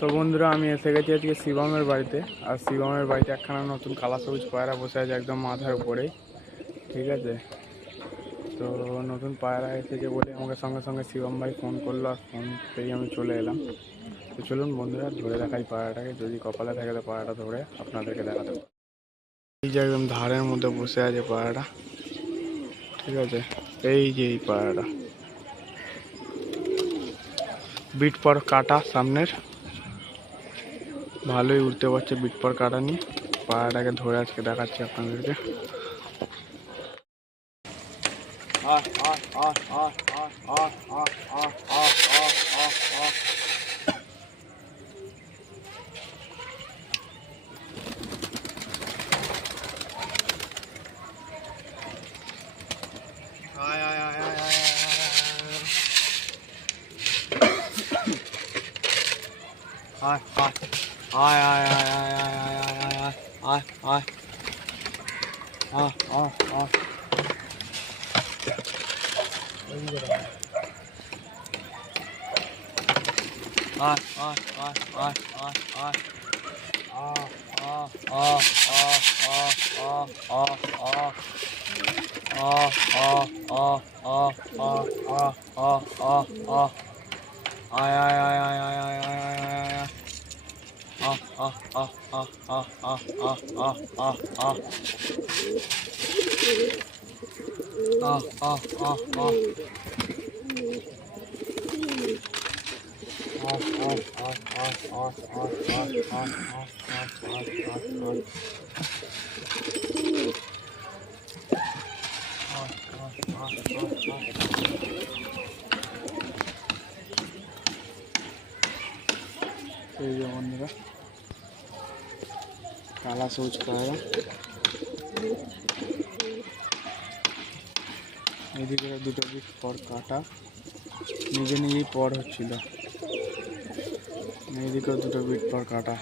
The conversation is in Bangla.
তো বন্ধুরা, আমি এসে গেছি আজকে শিবমের বাড়িতে। আর শিবমের বাড়িতে একখানা নতুন কালা সবুজ পায়রা বসে আছে একদম মাথার উপরেই। ঠিক আছে, তো নতুন পায়রা এসেছে বলে আমাকে সঙ্গে সঙ্গে শিবম ভাই ফোন করলো, আর ফোন পেয়ে আমি চলে এলাম। তো চলুন বন্ধুরা, ধরে দেখাই পায়রাটাকে, যদি কপালে থাকে তো পায়রাটা ধরে আপনাদেরকে দেখাতে পারবো। এই যে একদম ধারের মধ্যে বসে আছে পায়রাটা। ঠিক আছে, এই যে এই পায়রাটা বিট পর কাটা সামনের, ভালোই উঠতে পারছে বিট পর কাটা নিয়ে। পায়রাটাকে ধরে আজকে দেখাচ্ছি আপনাদেরকে। এই যে বন্ধুরা, কালা সবুজ পায়রা। এদিকে দুটো বিট পর কাটা, নিজে নিজেই পর হচ্ছিল। এইদিকেও দুটো বিট পর কাটা।